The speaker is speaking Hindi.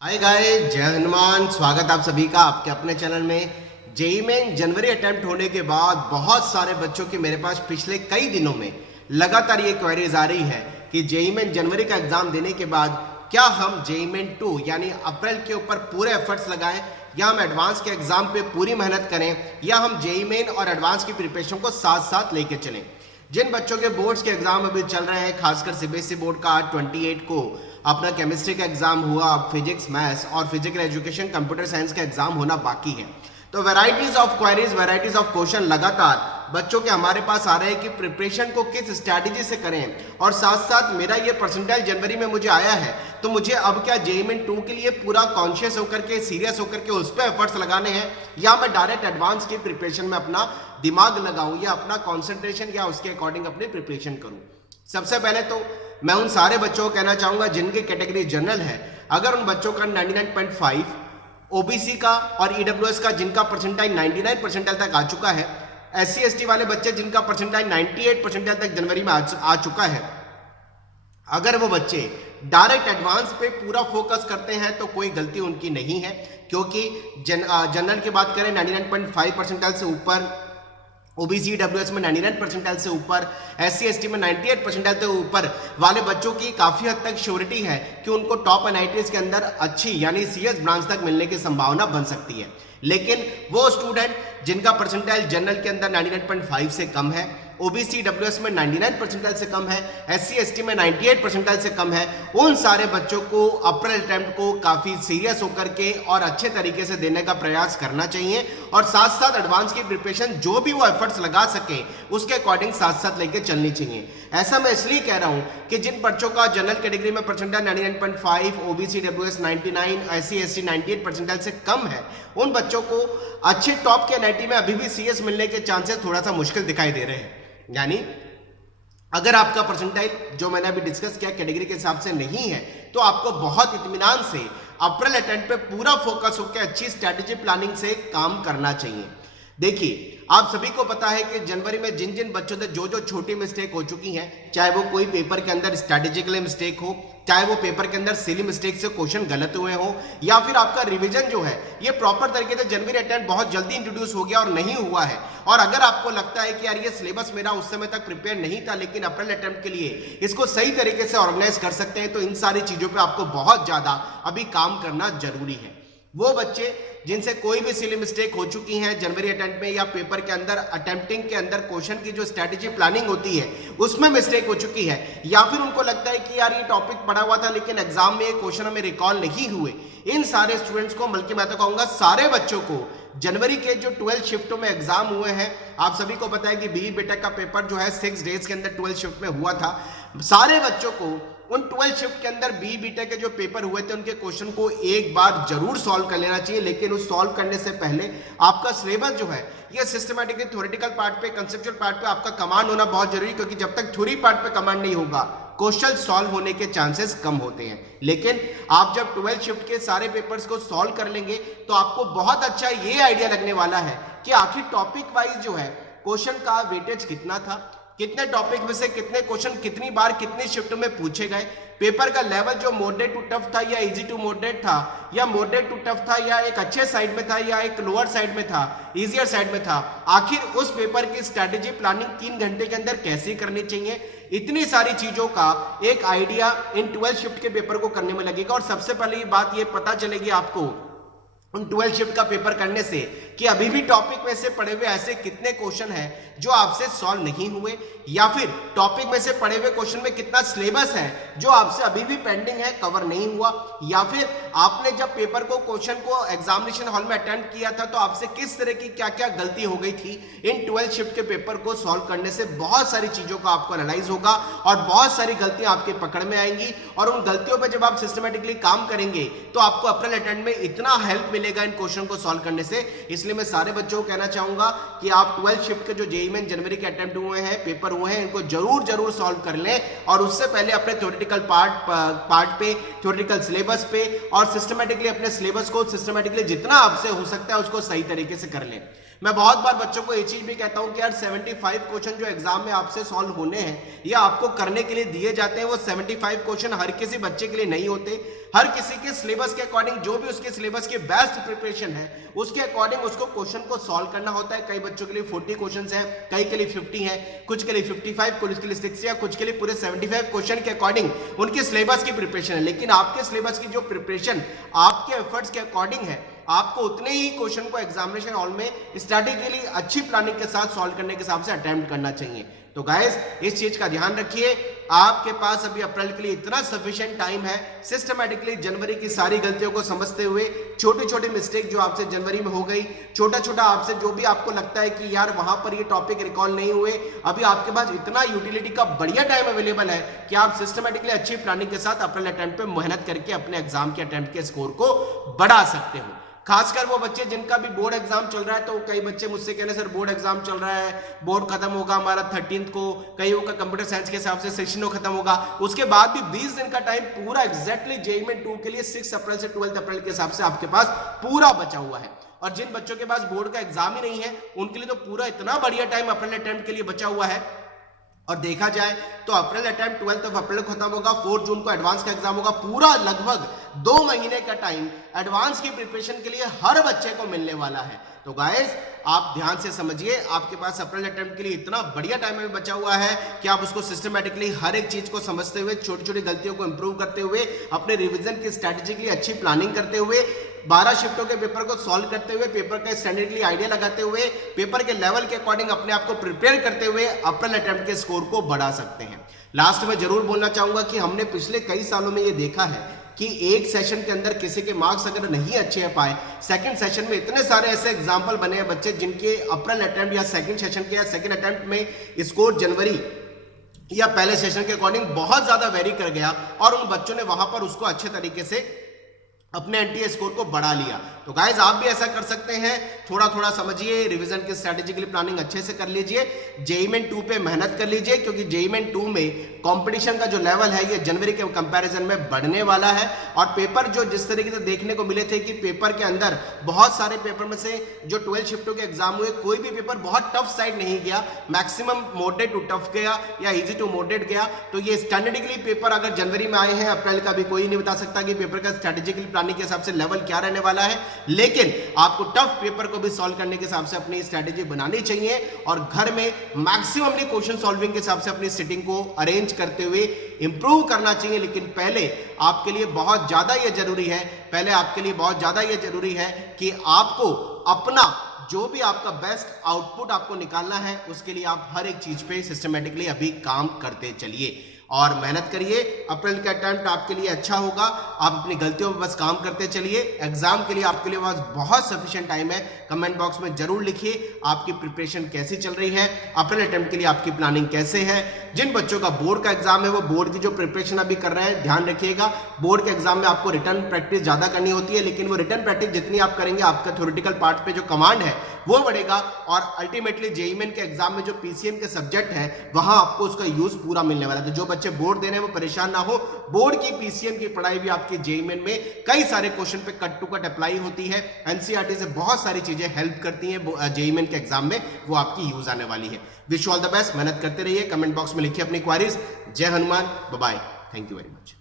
हाय गाइस, जय हनुमान। स्वागत आप सभी का आपके अपने चैनल में। जेईई मेन जनवरी अटेम्प्ट होने के बाद बहुत सारे बच्चों की मेरे पास पिछले कई दिनों में लगातार ये क्वेरीज आ रही है कि जेईई मेन जनवरी का एग्जाम देने के बाद क्या हम जेईई मेन 2 यानी अप्रैल के ऊपर पूरे एफर्ट्स लगाएं, या हम एडवांस के एग्जाम पे पूरी मेहनत करें, या हम जेईई मेन और एडवांस की प्रिपरेशन को साथ साथ लेके चलें। जिन बच्चों के बोर्ड्स के एग्जाम अभी चल रहे हैं, खासकर सीबीएसई बोर्ड का 28 को अपना केमिस्ट्री का एग्जाम हुआ, अब फिजिक्स, मैथ्स और फिजिकल एजुकेशन कंप्यूटर साइंस का एग्जाम होना बाकी है। तो varieties of queries, varieties of question लगातार बच्चों के हमारे पास आ रहे हैं कि प्रिपरेशन को किस स्ट्रैटेजी से करें, और साथ साथ मेरा ये परसेंटाइल जनवरी में मुझे आया है तो मुझे अब क्या जेईई मेन 2 के लिए पूरा कॉन्शियस होकर के, सीरियस होकर के उस पर एफर्ट्स लगाने हैं, या मैं डायरेक्ट एडवांस की प्रिपरेशन में अपना दिमाग लगाऊं या अपना कॉन्सेंट्रेशन या उसके अकॉर्डिंग अपनी प्रिपरेशन करूं। सबसे पहले तो मैं उन सारे बच्चों को कहना चाहूंगा जिनकी कैटेगरी जनरल है, अगर उन बच्चों का 99.5, ओबीसी का और ईडब्ल्यूएस का जिनका परसेंटाइल 99 परसेंटाइल तक आ चुका है, एससी एसटी वाले बच्चे जिनका परसेंटाइल 98 परसेंटाइल तक जनवरी में आ चुका है, अगर वो बच्चे डायरेक्ट एडवांस पे पूरा फोकस करते हैं तो कोई गलती उनकी नहीं है, क्योंकि जनरल की बात करें 99.5 परसेंटाइल से ऊपर, ओबीसी डब्ल्यूएस में 99 परसेंटाइल से ऊपर, एससी एसटी में 98 परसेंटाइल से ऊपर वाले बच्चों की काफी हद तक श्योरिटी है कि उनको टॉप एनआईटीज के अंदर अच्छी यानी सीएस ब्रांच तक मिलने की संभावना बन सकती है। लेकिन वो स्टूडेंट जिनका परसेंटाइल जनरल के अंदर 99.5 से कम है, ओबीसी डब्ल्यूएस में 99 परसेंटाइल से कम है, एससी एसटी में 98 परसेंटाइल से कम है, उन सारे बच्चों को अप्रैल अटेम्प्ट को काफी सीरियस होकर के और अच्छे तरीके से देने का प्रयास करना चाहिए, और साथ साथ एडवांस की प्रिपरेशन जो भी वो एफर्ट्स लगा सके उसके अकॉर्डिंग साथ साथ लेके चलनी चाहिए। ऐसा मैं इसलिए कह रहा हूं कि जिन बच्चों का जनरल कैटेगरी में percentile 99.5, OBC WS 99, SC ST 98 percentile से कम है, उन बच्चों को अच्छे टॉप के एनआईटी में अभी भी सीएस मिलने के चांसेस थोड़ा सा मुश्किल दिखाई दे रहे हैं। यानी अगर आपका परसेंटाइल जो मैंने अभी डिस्कस किया कैटेगरी के हिसाब से नहीं है, तो आपको बहुत इत्मीनान से अप्रैल अटेम्प्ट पे पूरा फोकस होकर अच्छी स्ट्रैटेजी प्लानिंग से काम करना चाहिए। देखिए, आप सभी को पता है कि जनवरी में जिन जिन बच्चों से जो जो छोटी मिस्टेक हो चुकी हैं, चाहे वो कोई पेपर के अंदर स्ट्रैटेजिकली मिस्टेक हो, चाहे वो पेपर के अंदर सिली मिस्टेक से क्वेश्चन गलत हुए हो, या फिर आपका रिवीजन जो है ये प्रॉपर तरीके से जनवरी अटेम्प्ट बहुत जल्दी इंट्रोड्यूस हो गया और नहीं हुआ है, और अगर आपको लगता है कि यार ये सिलेबस मेरा उस समय तक प्रिपेयर नहीं था लेकिन अप्रैल अटेम्प्ट के लिए इसको सही तरीके से ऑर्गेनाइज कर सकते हैं, तो इन सारी चीजों पर आपको बहुत ज्यादा अभी काम करना जरूरी है। वो बच्चे जिनसे कोई भी सिली मिस्टेक हो चुकी है जनवरी अटेम्प्ट में, या पेपर के अंदर अटेम्प्टिंग के अंदर क्वेश्चन की जो स्ट्रैटेजी प्लानिंग होती है उसमें मिस्टेक हो चुकी है, या फिर उनको लगता है कि यार ये टॉपिक पढ़ा हुआ था लेकिन एग्जाम में ये क्वेश्चन हमें रिकॉल नहीं हुए, इन सारे स्टूडेंट्स को, बल्कि मैं तो कहूंगा सारे बच्चों को, जनवरी के जो 12 शिफ्टों में एग्जाम हुए हैं, आप सभी को पता है कि बीई बीटेक का पेपर जो है 6 डेज के अंदर 12 शिफ्ट में हुआ था, सारे बच्चों को उन 12 शिफ्ट के अंदर बीई बीटेक के जो पेपर हुए थे उनके क्वेश्चन को एक बार जरूर सॉल्व कर लेना चाहिए। लेकिन उस सॉल्व करने से पहले आपका सिलेबस जो है ये सिस्टमैटिकली थ्योरेटिकल पार्ट पे, कंसेप्चुअल पार्ट पे आपका कमांड होना बहुत जरूरी है, क्योंकि जब तक थ्योरी पार्ट पे कमांड नहीं होगा क्वेश्चन सॉल्व होने के चांसेस कम होते हैं। लेकिन आप जब 12 शिफ्ट के सारे पेपर्स को सॉल्व कर लेंगे तो आपको बहुत अच्छा ये आइडिया लगने वाला है कि आखिर टॉपिक वाइज जो है क्वेश्चन का वेटेज कितना था, कितने टॉपिक में से कितने क्वेश्चन कितनी बार कितनी शिफ्ट में पूछे गए, पेपर का लेवल जो मॉडरेट टू टफ था या इजी टू मॉडरेट था, या मॉडरेट टू टफ था, या एक अच्छे साइड में था या एक लोअर साइड में था, इजियर साइड में था, आखिर उस पेपर की स्ट्रैटेजी प्लानिंग 3 घंटे के अंदर कैसे करनी चाहिए, इतनी सारी चीजों का एक आइडिया इन 12 शिफ्ट के पेपर को करने में लगेगा। और सबसे पहले बात ये पता चलेगी आपको उन 12 शिफ्ट का पेपर करने से कि अभी भी टॉपिक में से पढ़े हुए ऐसे कितने क्वेश्चन हैं जो आपसे सॉल्व नहीं हुए, या फिर टॉपिक में से पढ़े हुए क्वेश्चन में कितना सिलेबस है जो आपसे अभी भी पेंडिंग है, कवर नहीं हुआ, या फिर आपने जब पेपर को, क्वेश्चन को एग्जामिनेशन हॉल में अटेम्प्ट किया था तो आपसे किस तरह की क्या क्या गलती हो गई थी। इन 12 शिफ्ट के पेपर को सॉल्व करने से बहुत सारी चीजों का आपको एनालाइज होगा और बहुत सारी गलतियां आपके पकड़ में आएंगी, और उन गलतियों पर जब आप सिस्टमेटिकली काम करेंगे तो आपको अप्रैल अटेम्प्ट में इतना हेल्प मिलेगा इन क्वेश्चन को सॉल्व करने से। इसलिए मैं सारे बच्चों को कहना चाहूंगा कि आप 12 शिफ्ट के जो जेईई मेन जनवरी के अटेम्प्ट हुए हैं, पेपर हुए हैं, इनको जरूर सॉल्व कर लें, और उससे पहले अपने थ्योरेटिकल पार्ट पे, थ्योरेटिकल सिलेबस पे, और सिस्टमेटिकली अपने सिलेबस को सिस्टमेटिकली जितना आपसे हो सकता है उसको सही तरीके से कर लें। मैं बहुत बार बच्चों को ये चीज भी कहता हूं कि यार 75 क्वेश्चन जो एग्जाम में आपसे सॉल्व होने हैं या आपको करने के लिए दिए जाते हैं, वो 75 क्वेश्चन हर किसी बच्चे के लिए नहीं होते। हर किसी के सिलेबस के अकॉर्डिंग, जो भी उसके सिलेबस की बेस्ट प्रिपरेशन है उसके अकॉर्डिंग उसको क्वेश्चन को सॉल्व करना होता है। कई बच्चों के लिए 40 क्वेश्चंस हैं, कई के लिए 50 हैं, कुछ के लिए 55, कुछ के लिए 60 या कुछ के लिए पूरे 75 क्वेश्चन के अकॉर्डिंग उनके सिलेबस की प्रिपरेशन है। लेकिन आपके सिलेबस की जो प्रिपरेशन आपके एफर्ट्स के अकॉर्डिंग है, आपको उतने ही क्वेश्चन को एग्जामिनेशन हॉल में स्ट्रैटेजिकली अच्छी प्लानिंग के साथ सॉल्व करने के हिसाब से अटेम्प्ट करना चाहिए। तो गाइस इस चीज का ध्यान रखिए, आपके पास अभी अप्रैल के लिए इतना सफिशिएंट टाइम है। सिस्टमैटिकली जनवरी की सारी गलतियों को समझते हुए, छोटी छोटी मिस्टेक जो आपसे जनवरी में हो गई, छोटा छोटा आपसे जो भी आपको लगता है कि यार वहां पर ये टॉपिक रिकॉल नहीं हुए, अभी आपके पास इतना यूटिलिटी का बढ़िया टाइम अवेलेबल है कि आप सिस्टमैटिकली अच्छी प्लानिंग के साथ अप्रैल अटेम्प्ट पे मेहनत करके अपने एग्जाम के अटेम्प्ट के स्कोर को बढ़ा सकते हो। खासकर वो बच्चे जिनका भी बोर्ड एग्जाम चल रहा है, तो कई बच्चे मुझसे कह रहे हैं सर बोर्ड एग्जाम चल रहा है, बोर्ड खत्म होगा हमारा 13 को, कईयों का कंप्यूटर साइंस के हिसाब से सेशन खत्म होगा, उसके बाद भी 20 दिन का टाइम पूरा एग्जैक्टली जेईई मेन 2 के लिए 6 अप्रैल से 12 अप्रैल के हिसाब से आपके पास पूरा बचा हुआ है। और जिन बच्चों के पास बोर्ड का एग्जाम ही नहीं है उनके लिए तो पूरा इतना बढ़िया टाइम अप्रैल अटेम्प्ट के लिए बचा हुआ है। और देखा जाए तो अप्रैल अटेम्प्ट 12 अप्रैल को खत्म होगा, 4 जून को एडवांस का एग्जाम होगा, पूरा लगभग 2 महीने का टाइम एडवांस की प्रिपरेशन के लिए हर बच्चे को मिलने वाला है। तो गाइस आप ध्यान से समझिए, आपके पास अप्रैल अटेम्प्ट के लिए इतना बढ़िया टाइम अभी बचा हुआ है कि आप उसको सिस्टमैटिकली हर एक चीज को समझते हुए, छोटी छोटी गलतियों को इंप्रूव करते हुए, अपने रिवीजन की स्ट्रैटेजिकली अच्छी प्लानिंग करते हुए, 12 शिफ्टों के पेपर को सॉल्व करते हुए, पेपर का स्टैंडर्डली आइडिया लगाते हुए, पेपर के लेवल के अकॉर्डिंग अपने आप को प्रिपेयर करते हुए अप्रैल अटेम्प्ट के स्कोर को बढ़ा सकते हैं। लास्ट में जरूर बोलना चाहूंगा कि हमने पिछले कई सालों में ये देखा है कि एक सेशन के अंदर किसी के मार्क्स अगर नहीं अच्छे आ पाए, सेकंड सेशन में इतने सारे ऐसे एग्जाम्पल बने हैं बच्चे जिनके अप्रैल अटेम्प्ट या सेकंड सेशन के या सेकंड अटेम्प्ट में स्कोर जनवरी या पहले सेशन के अकॉर्डिंग बहुत ज्यादा वेरी कर गया और उन बच्चों ने वहां पर उसको अच्छे तरीके से अपने एनटीए स्कोर को बढ़ा लिया। तो गाइज आप भी ऐसा कर सकते हैं, थोड़ा थोड़ा समझिए, रिवीजन की स्ट्रैटेजिकली प्लानिंग अच्छे से कर लीजिए, जेईई मेन 2 पे मेहनत कर लीजिए, क्योंकि जेईई मेन 2 में कंपटीशन का जो लेवल है ये जनवरी के कंपैरिजन में बढ़ने वाला है। और पेपर जो जिस तरीके से देखने को मिले थे कि पेपर के अंदर बहुत सारे पेपर में से जो 12 शिफ्टों के एग्जाम हुए, कोई भी पेपर बहुत टफ साइड नहीं गया, मैक्सिमम मॉडरेट टू टफ गया या इजी टू मॉडरेट गया। तो ये स्टैंडर्डिकली पेपर अगर जनवरी में आए हैं, अप्रैल का भी कोई नहीं बता सकता कि पेपर का स्ट्रैटेजिकली प्लानिंग के हिसाब से लेवल क्या रहने वाला है, लेकिन आपको टफ पेपर को भी सॉल्व करने के हिसाब से अपनी स्ट्रैटेजी बनानी चाहिए और घर में मैक्सिममली क्वेश्चन सॉल्विंग के हिसाब से अपनी सिटिंग को अरेंज करते हुए इंप्रूव करना चाहिए। लेकिन पहले आपके लिए बहुत ज्यादा यह जरूरी है कि आपको अपना जो भी आपका बेस्ट आउटपुट आपको निकालना है, उसके लिए आप हर एक चीज पे सिस्टमैटिकली अभी काम करते चलिए और मेहनत करिए। अप्रैल का अटेम्प्ट आपके लिए अच्छा होगा, आप अपनी गलतियों पर बस काम करते चलिए। एग्जाम के लिए आपके लिए बस बहुत सफिशिएंट टाइम है। कमेंट बॉक्स में जरूर लिखिए आपकी प्रिपरेशन कैसी चल रही है, अप्रैल अटेम्प्ट के लिए आपकी प्लानिंग कैसे है। जिन बच्चों का बोर्ड का एग्जाम है वो बोर्ड की जो प्रिपरेशन अभी कर रहे हैं, ध्यान रखिएगा बोर्ड के एग्जाम में आपको रिटर्न प्रैक्टिस ज्यादा करनी होती है, लेकिन वो रिटर्न प्रैक्टिस जितनी आप करेंगे आपका थ्योरेटिकल पार्ट पे जो कमांड है वो बढ़ेगा और अल्टीमेटली जेईई मेन के एग्जाम में जो पीसीएम के सब्जेक्ट है वहां आपको उसका यूज पूरा मिलने वाला है। तो जो बच्चे बोर्ड दे रहे हैं वो परेशान ना हो, बोर्ड की पीसीएम की पढ़ाई भी आपके जेईई मेन में कई सारे क्वेश्चन पे कट टू कट अप्लाई होती है। एनसीईआरटी से बहुत सारी चीजें हेल्प करती हैं जेईई मेन के एग्जाम में, वो आपकी यूज आने वाली है। Wish you all the best, मेहनत करते रहिए। कमेंट बॉक्स में लिखिए अपनी क्वारीज। जय Hanuman, bye bye, thank you very much.